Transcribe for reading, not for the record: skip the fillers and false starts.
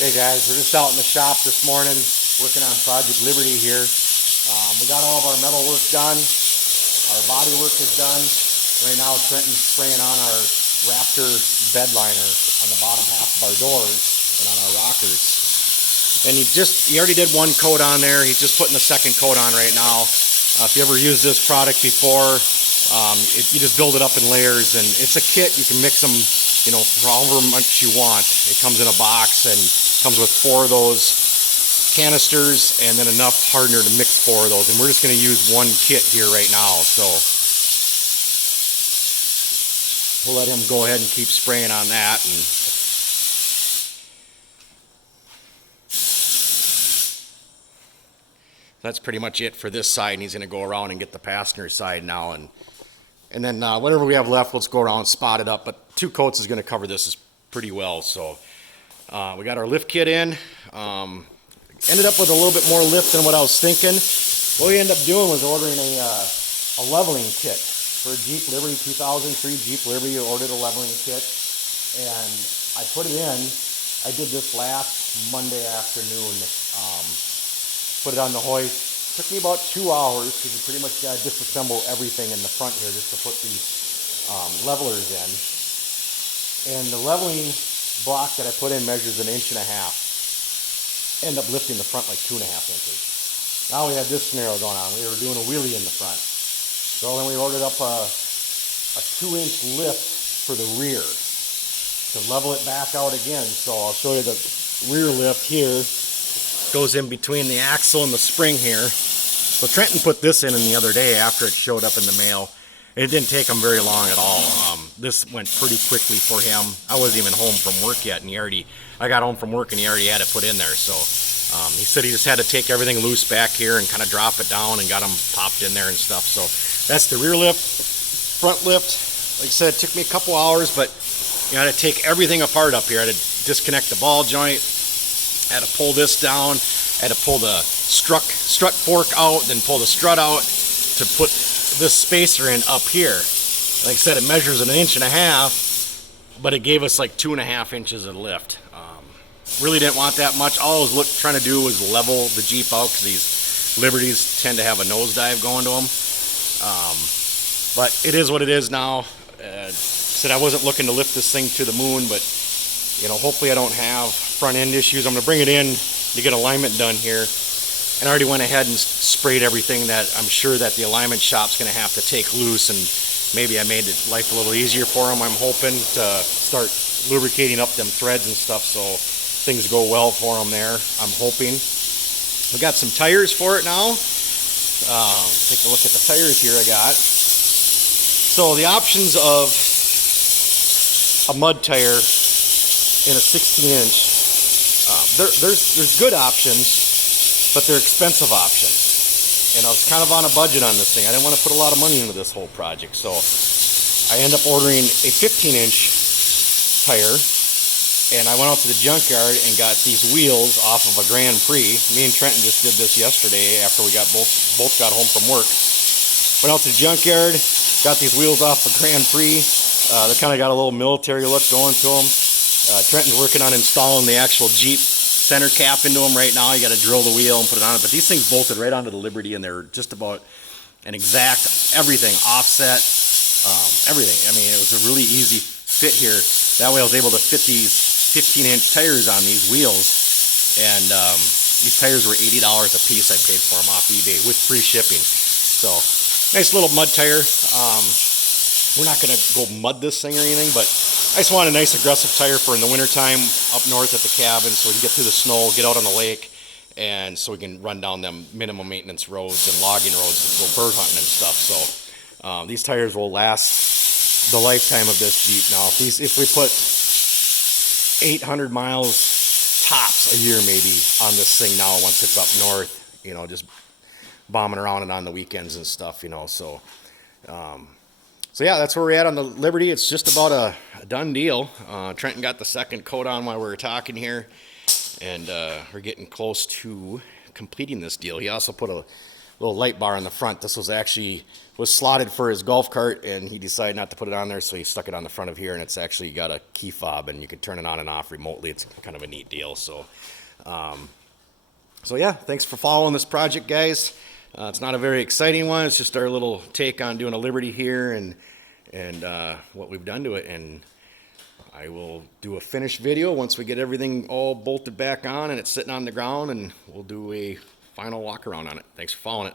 Hey guys, we're just out in the shop this morning working on Project Liberty here. We got all of our metal work done. Our body work is done. Right now Trenton's spraying on our Raptor bed liner on the bottom half of our doors and on our rockers. And he already did one coat on there. He's just putting the second coat on right now. If you ever used this product before, you just build it up in layers, and it's a kit. You can mix them, for however much you want. It comes in a box and comes with 4 of those canisters and then enough hardener to mix 4 of those. And we're just going to use one kit here right now. So we'll let him go ahead and keep spraying on that. And that's pretty much it for this side. And he's going to go around and get the passenger side now. And then whatever we have left, let's go around and spot it up. But 2 coats is going to cover this pretty well. So we got our lift kit in. Ended up with a little bit more lift than what I was thinking. What we ended up doing was ordering a leveling kit for a Jeep Liberty 2003 Jeep Liberty. I ordered a leveling kit, and I put it in. I did this last Monday afternoon. Put it on the hoist. Took me about 2 hours because you pretty much got to disassemble everything in the front here just to put these levelers in. And the leveling block that I put in measures 1.5 inches. End up lifting the front like 2.5 inches. Now we had this scenario going on. We were doing a wheelie in the front. So then we ordered up a 2-inch lift for the rear to level it back out again. So I'll show you the rear lift here. Goes in between the axle and the spring here. So Trenton put this in the other day after it showed up in the mail. It didn't take him very long at all. This went pretty quickly for him. I wasn't even home from work yet, and I got home from work and he already had it put in there. So he said he just had to take everything loose back here and kind of drop it down and got them popped in there and stuff. So that's the rear lift. Front lift, like I said, it took me a couple hours, but I had to take everything apart up here. I had to disconnect the ball joint. I had to pull this down. I had to pull the strut fork out, then pull the strut out to put this spacer in up here. Like I said, it measures 1.5 inches, but it gave us like 2.5 inches of lift. Really didn't want that much. All I was trying to do was level the Jeep out because these Liberties tend to have a nosedive going to them. But it is what it is now. Said I wasn't looking to lift this thing to the moon, but hopefully I don't have front end issues. I'm going to bring it in to get alignment done here. And I already went ahead and sprayed everything that I'm sure that the alignment shop's going to have to take loose, and maybe I made life a little easier for them. I'm hoping to start lubricating up them threads and stuff so things go well for them there. I'm hoping. We got some tires for it now. Take a look at the tires here I got. So the options of a mud tire in a 16-inch, there's good options, but they're expensive options. And I was kind of on a budget on this thing. I didn't want to put a lot of money into this whole project. So I ended up ordering a 15-inch tire. And I went out to the junkyard and got these wheels off of a Grand Prix. Me and Trenton just did this yesterday after we got both got home from work. Went out to the junkyard, got these wheels off a Grand Prix. They kind of got a little military look going to them. Trenton's working on installing the actual Jeep center cap into them right now. You got to drill the wheel and put it on it. But these things bolted right onto the Liberty, and they're just about an exact everything, offset, everything. I mean, it was a really easy fit here. That way I was able to fit these 15-inch tires on these wheels. And these tires were $80 a piece I paid for them off eBay with free shipping. So nice little mud tire. We're not going to go mud this thing or anything, but I just want a nice aggressive tire for in the wintertime up north at the cabin so we can get through the snow, get out on the lake, and so we can run down them minimum maintenance roads and logging roads to go bird hunting and stuff. So these tires will last the lifetime of this Jeep. Now, if we put 800 miles tops a year maybe on this thing now once it's up north, just bombing around and on the weekends and stuff, So yeah, that's where we're at on the Liberty. It's just about a done deal. Trenton got the second coat on while we were talking here, and we're getting close to completing this deal. He also put a little light bar on the front. This was slotted for his golf cart, and he decided not to put it on there, so he stuck it on the front of here, and it's actually got a key fob, and you can turn it on and off remotely. It's kind of a neat deal. So yeah, thanks for following this project, guys. It's not a very exciting one. It's just our little take on doing a Liberty here and what we've done to it. And I will do a finished video once we get everything all bolted back on and it's sitting on the ground, and we'll do a final walk around on it. Thanks for following it.